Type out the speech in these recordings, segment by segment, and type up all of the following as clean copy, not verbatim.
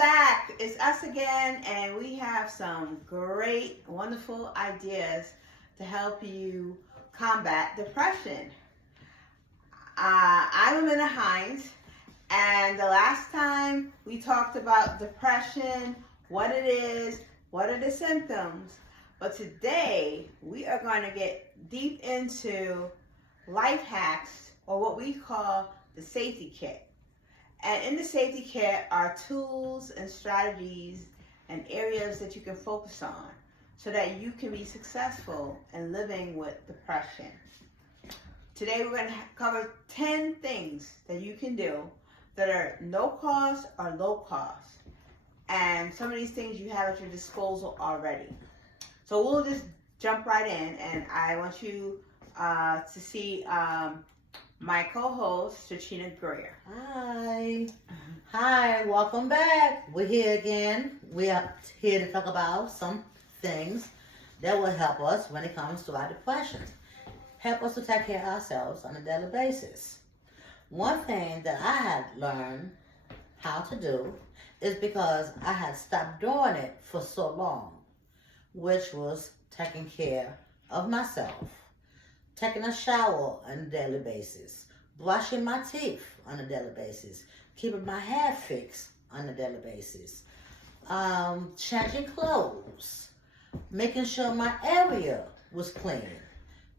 back. It's us again, and we have some great, wonderful ideas to help you combat depression. I'm Amanda Hines, and the last time we talked about depression, what it is, what are the symptoms. But today we are going to get deep into life hacks, or what we call the safety kit. And in the safety kit are tools and strategies and areas that you can focus on so that you can be successful in living with depression. Today we're going to cover 10 things that you can do that are no cost or low cost. And some of these things you have at your disposal already. So we'll just jump right in, and I want you to see my co-host, Shachina Greer. Hi, welcome back. We're here again. We are here to talk about some things that will help us when it comes to our depression. Help us to take care of ourselves on a daily basis. One thing that I had learned how to do is because I had stopped doing it for so long, which was taking care of myself. Taking a shower on a daily basis, brushing my teeth on a daily basis, keeping my hair fixed on a daily basis, changing clothes, making sure my area was clean,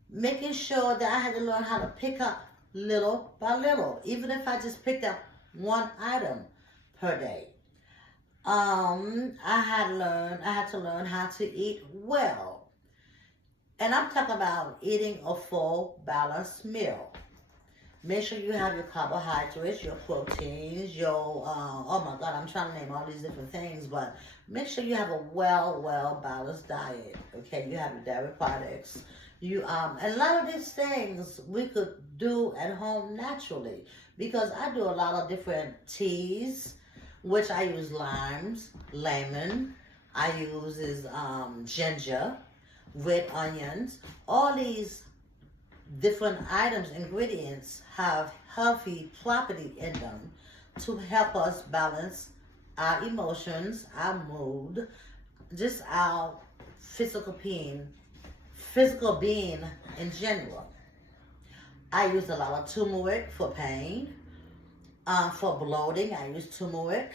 making sure that I had to learn how to pick up little by little, even if I just picked up one item per day. I had to learn how to eat well. And I'm talking about eating a full, balanced meal. Make sure you have your carbohydrates, your proteins, your, oh my God, I'm trying to name all these different things, but make sure you have a well-balanced diet, okay? You have your dairy products. And a lot of these things we could do at home naturally, because I do a lot of different teas, which I use lemon, I use ginger, red onions. All these different items, ingredients have healthy property in them to help us balance our emotions, our mood, just our physical being in general. I use a lot of turmeric for pain. For bloating, I use turmeric.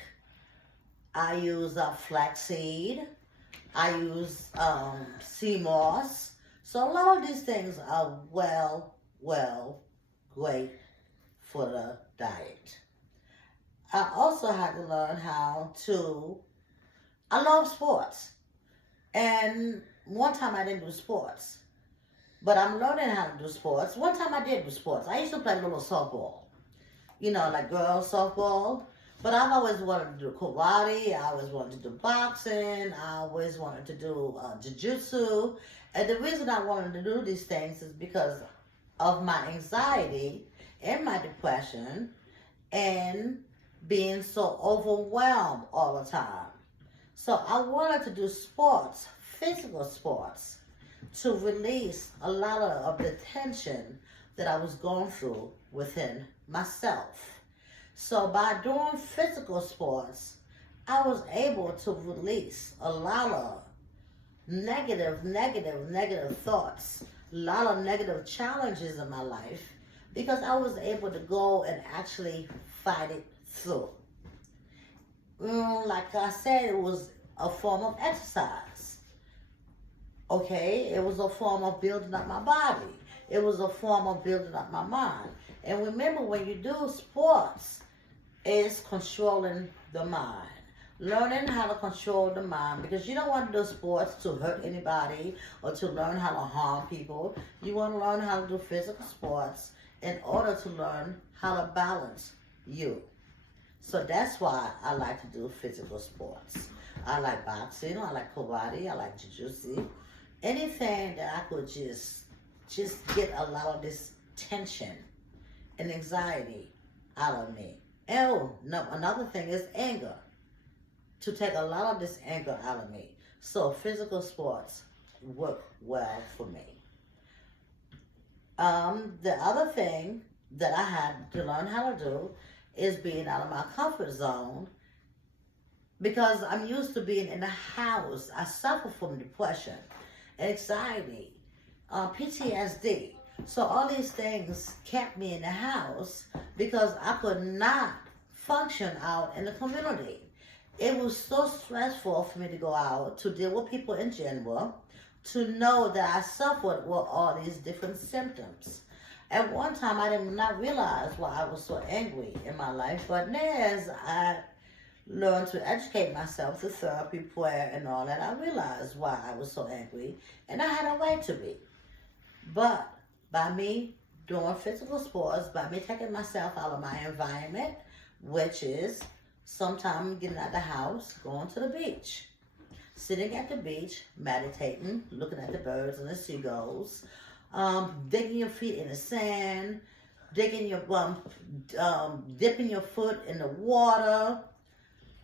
I use flaxseed. I use sea moss. So a lot of these things are great for the diet. I also had to learn I love sports. And one time I didn't do sports, but I'm learning how to do sports. One time I did do sports. I used to play a little softball, like girls softball. But I've always wanted to do karate, I always wanted to do boxing, I always wanted to do jiu-jitsu. And the reason I wanted to do these things is because of my anxiety and my depression and being so overwhelmed all the time. So I wanted to do sports, physical sports, to release a lot of the tension that I was going through within myself. So by doing physical sports, I was able to release a lot of negative thoughts, a lot of negative challenges in my life, because I was able to go and actually fight it through. Like I said, it was a form of exercise. Okay, it was a form of building up my body. It was a form of building up my mind. And remember, when you do sports, it's controlling the mind. Learning how to control the mind, because you don't want to do sports to hurt anybody or to learn how to harm people. You want to learn how to do physical sports in order to learn how to balance you. So that's why I like to do physical sports. I like boxing, I like karate, I like jiu-jitsu. Anything that I could just get a lot of this tension and anxiety out of me. Oh, no, another thing is anger. To take a lot of this anger out of me. So physical sports work well for me. The other thing that I had to learn how to do is being out of my comfort zone because I'm used to being in the house. I suffer from depression, anxiety, PTSD. So all these things kept me in the house because I could not function out in the community. It was so stressful for me to go out, to deal with people in general, to know that I suffered with all these different symptoms. At one time, I did not realize why I was so angry in my life, but as I learned to educate myself through therapy, prayer, and all that, I realized why I was so angry, and I had a right to be. But by me doing physical sports, by me taking myself out of my environment, which is sometimes getting out of the house, going to the beach, sitting at the beach, meditating, looking at the birds and the seagulls, digging your feet in the sand, digging your dipping your foot in the water,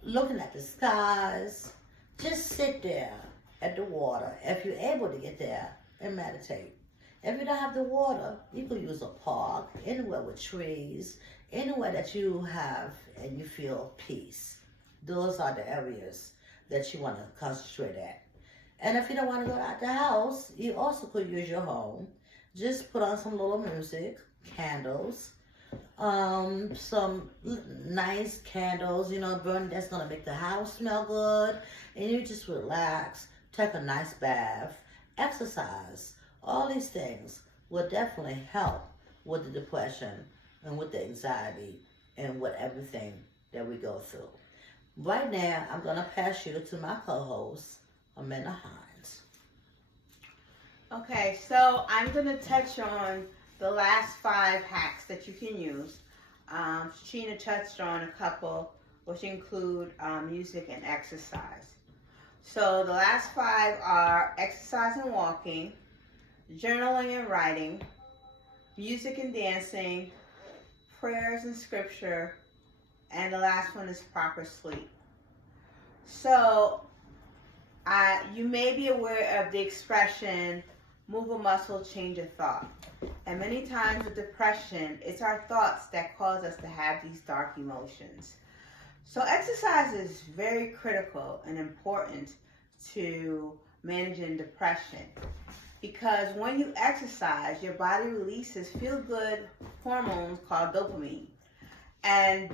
looking at the skies. Just sit there at the water if you're able to get there and meditate. If you don't have the water, you can use a park, anywhere with trees, anywhere that you have and you feel peace. Those are the areas that you want to concentrate at. And if you don't want to go out the house, you also could use your home. Just put on some little music, candles, some nice candles, burn that's gonna make the house smell good, and you just relax, take a nice bath, exercise. All these things will definitely help with the depression and with the anxiety and with everything that we go through. Right now, I'm gonna pass you to my co-host, Amanda Hines. Okay, so I'm going to touch on the last 5 hacks that you can use. Sheena touched on a couple, which include music and exercise. So the last 5 are exercise and walking, journaling and writing, music and dancing, prayers and scripture, and the last one is proper sleep. So you may be aware of the expression, move a muscle, change a thought. And many times with depression, it's our thoughts that cause us to have these dark emotions. So exercise is very critical and important to managing depression, because when you exercise, your body releases feel-good hormones called dopamine. And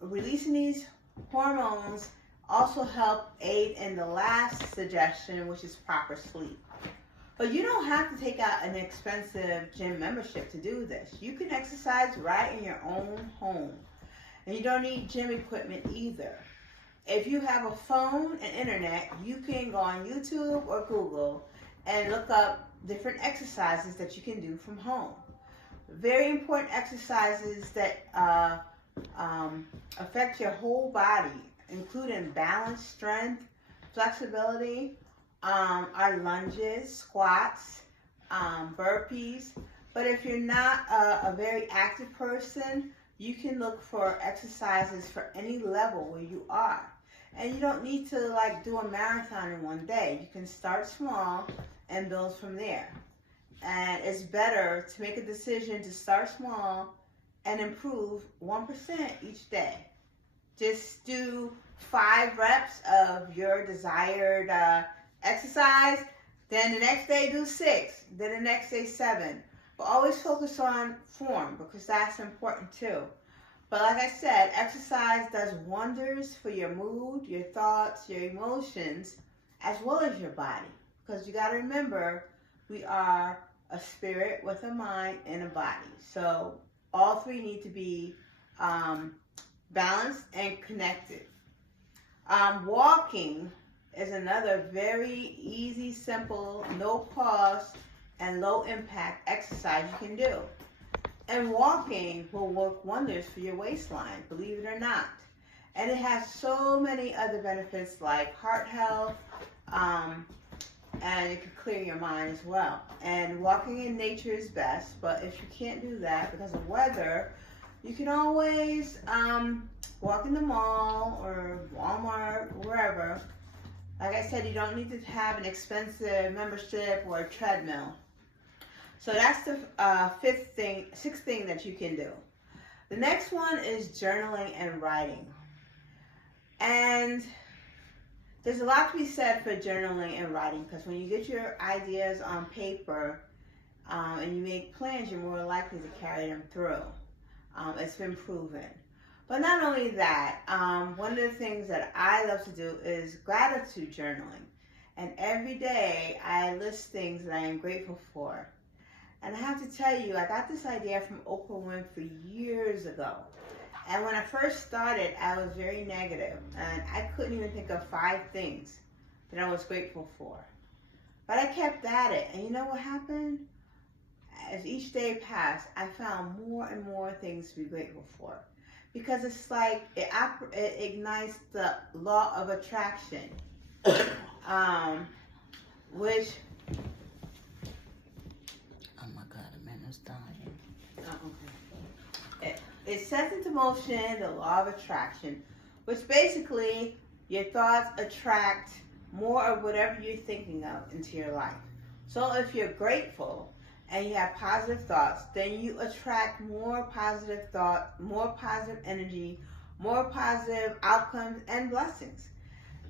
releasing these hormones also help aid in the last suggestion, which is proper sleep. But you don't have to take out an expensive gym membership to do this. You can exercise right in your own home. And you don't need gym equipment either. If you have a phone and internet, you can go on YouTube or Google and look up different exercises that you can do from home. Very important exercises that affect your whole body, including balance, strength, flexibility, are lunges, squats, burpees. But if you're not a very active person, you can look for exercises for any level where you are. And you don't need to do a marathon in one day. You can start small and build from there. And it's better to make a decision to start small and improve 1% each day. Just do 5 reps of your desired exercise, then the next day do 6, then the next day 7. But always focus on form, because that's important too. But like I said, exercise does wonders for your mood, your thoughts, your emotions, as well as your body. Because you got to remember, we are a spirit with a mind and a body. So all 3 need to be balanced and connected. Walking is another very easy, simple, no cost, and low impact exercise you can do. And walking will work wonders for your waistline, believe it or not. And it has so many other benefits like heart health, and it can clear your mind as well. And walking in nature is best, but if you can't do that because of weather, you can always walk in the mall or Walmart, wherever. Like I said, you don't need to have an expensive membership or a treadmill. So that's the 6th thing that you can do. The next one is journaling and writing. And there's a lot to be said for journaling and writing, because when you get your ideas on paper and you make plans, you're more likely to carry them through. It's been proven. But not only that, one of the things that I love to do is gratitude journaling. And every day I list things that I am grateful for. And I have to tell you, I got this idea from Oprah Winfrey years ago. And when I first started, I was very negative, and I couldn't even think of 5 things that I was grateful for. But I kept at it, and you know what happened? As each day passed, I found more and more things to be grateful for. Because it's like it ignites the law of attraction, which... Oh my God, the man is dying. Okay. It sets into motion the law of attraction, which basically your thoughts attract more of whatever you're thinking of into your life. So if you're grateful and you have positive thoughts, then you attract more positive thought, more positive energy, more positive outcomes and blessings.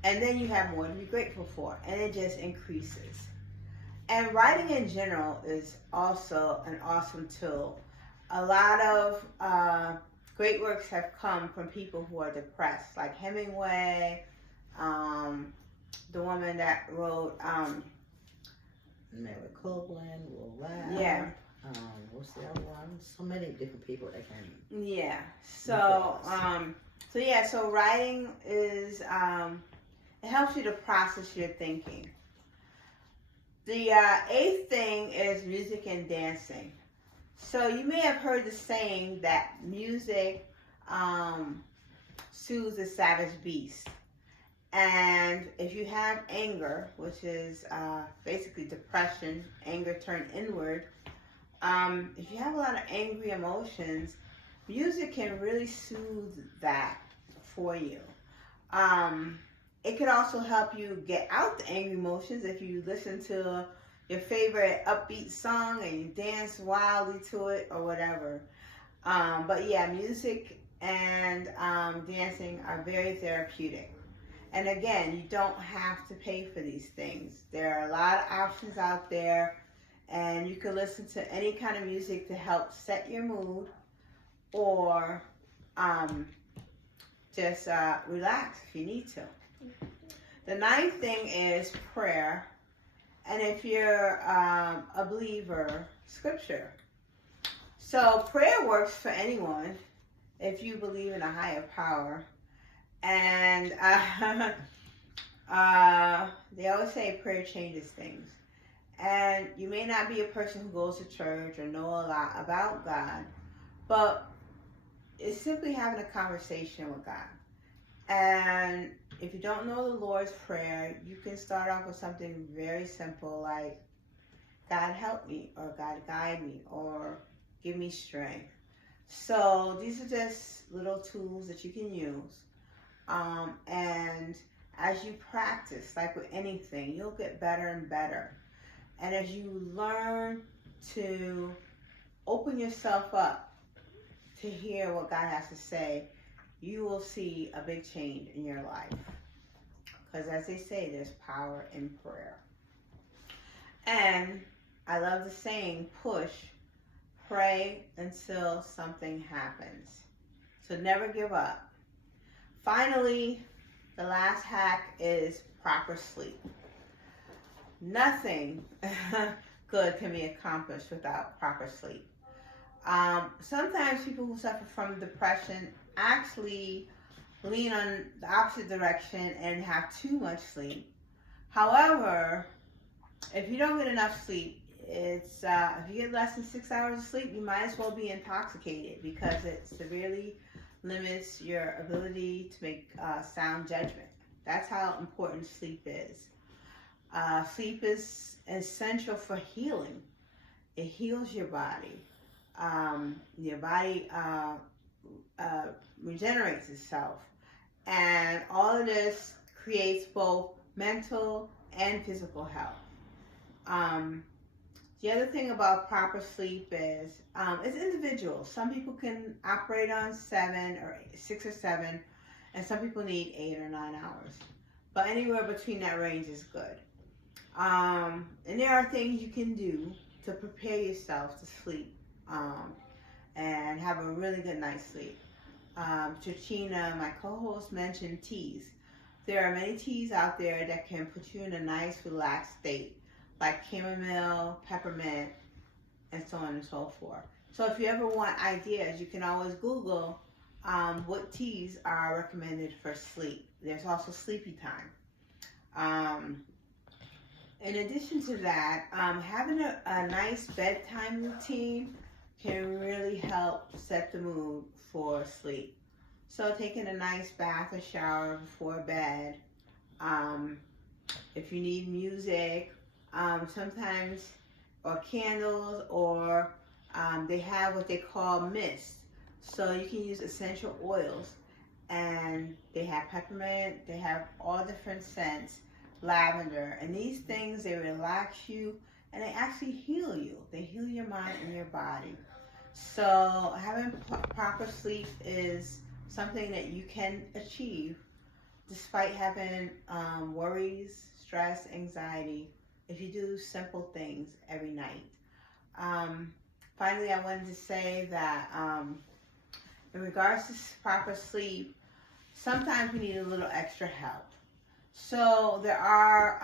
And then you have more to be grateful for, and it just increases. And writing in general is also an awesome tool. A lot of great works have come from people who are depressed, like Hemingway, the woman that wrote Mary Copeland, Will Wright. Yeah. What's the other one? So many different people that can. Yeah. So so writing is it helps you to process your thinking. The 8th thing is music and dancing. So you may have heard the saying that music soothes the savage beast. And if you have anger, which is basically depression, anger turned inward, if you have a lot of angry emotions, music can really soothe that for you. It could also help you get out the angry emotions if you listen to your favorite upbeat song and you dance wildly to it or whatever. But yeah, music and dancing are very therapeutic. And again, you don't have to pay for these things. There are a lot of options out there, and you can listen to any kind of music to help set your mood, or just relax if you need to. The 9th thing is prayer. And if you're a believer, scripture. So prayer works for anyone if you believe in a higher power. And they always say prayer changes things. And you may not be a person who goes to church or know a lot about God, but it's simply having a conversation with God. And if you don't know the Lord's Prayer, you can start off with something very simple like, God help me, or God guide me, or give me strength. So these are just little tools that you can use. And as you practice, like with anything, you'll get better and better. And as you learn to open yourself up to hear what God has to say, you will see a big change in your life. Because as they say, there's power in prayer. And I love the saying, push, pray until something happens. So never give up. Finally, the last hack is proper sleep. Nothing good can be accomplished without proper sleep. Sometimes people who suffer from depression actually lean on the opposite direction and have too much sleep. However, if you don't get enough sleep, it's if you get less than 6 hours of sleep, you might as well be intoxicated, because it severely limits your ability to make sound judgment. That's how important sleep is. Sleep is essential for healing. It heals your body. Your body regenerates itself. And all of this creates both mental and physical health. The other thing about proper sleep is it's individual. Some people can operate on 7 or 6 or 7, and some people need 8 or 9 hours. but anywhere between that range is good. And there are things you can do to prepare yourself to sleep and have a really good night's sleep. Trachina, my co-host, mentioned teas. There are many teas out there that can put you in a nice, relaxed state, like chamomile, peppermint, and so on and so forth. So if you ever want ideas, you can always Google what teas are recommended for sleep. There's also sleepy time. In addition to that, having a nice bedtime routine can really help set the mood for sleep. So taking a nice bath or shower before bed. If you need music, sometimes, or candles, or they have what they call mist. So you can use essential oils, and they have peppermint, they have all different scents, lavender, and these things, they relax you and they actually heal you. They heal your mind and your body. So having proper sleep is something that you can achieve despite having worries, stress, anxiety, if you do simple things every night. Finally, I wanted to say that in regards to proper sleep, sometimes we need a little extra help. So there are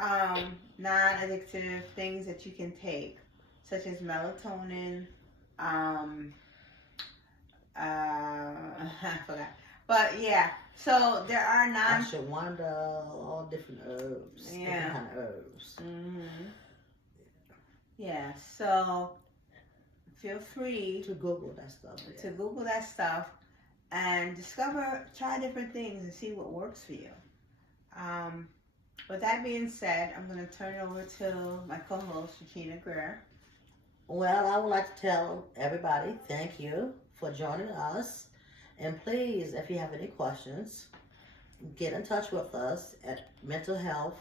non-addictive things that you can take, such as melatonin, I forgot. But yeah, so there are ashwagandha, all different herbs, different kind of herbs. Yeah, so feel free to Google that stuff. Yeah. To Google that stuff and try different things and see what works for you. With that being said, I'm going to turn it over to my co-host, Trachina Greer. Well, I would like to tell everybody thank you for joining us. And please, if you have any questions, get in touch with us at Mental Health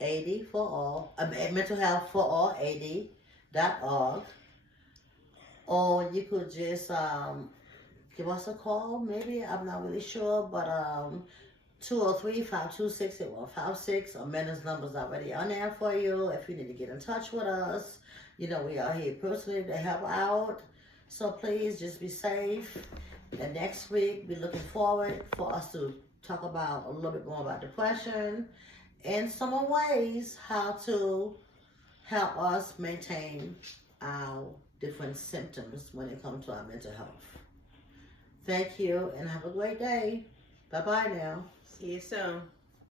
80 for all, Mental Health for All 80.org. Or you could just give us a call, maybe, I'm not really sure, but 203-526-8156. Amanda's number's already on there for you if you need to get in touch with us. You know, we are here personally to help out. So please just be safe. And next week, we're looking forward for us to talk about a little bit more about depression and some ways how to help us maintain our different symptoms when it comes to our mental health. Thank you and have a great day. Bye-bye now. See you soon.